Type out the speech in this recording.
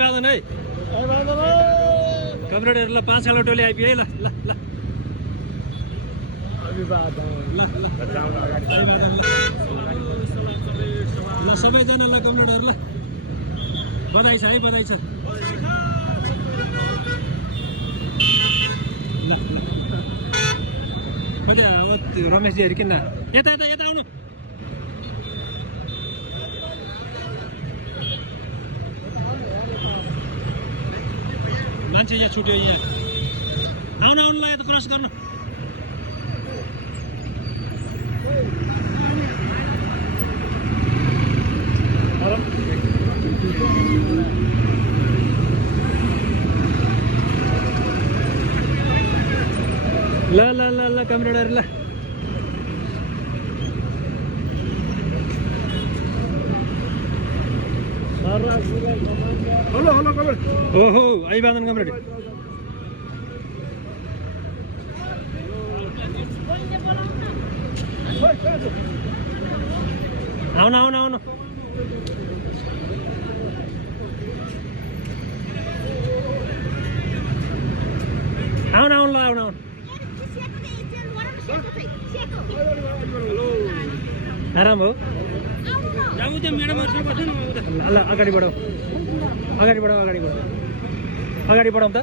बादन है कमरेडहरु ल 5 खाले टोली आइपुग्यो है ल ल ल ल सबैजनालाई कमरेडहरु ल बधाई छ है बधाई छ ल कति रमेशजीहरु किन यता यता यता आउनु मान्छे यहाँ छुट्यो यहाँ आउनु आउनु लाग्यो त क्रस गर्नु ल ल ल ल कमरेडहरु ल हेलो हेलो कमरेड ओहो आइबादन कमरेड आउनु आउनु आउनु आउनु आउनु ल आउनु आउनु आराम हो ल अगाडि बढाऊ अगाडि बढाऊ अगाडि बढाऊ अगाडि बढाउँ त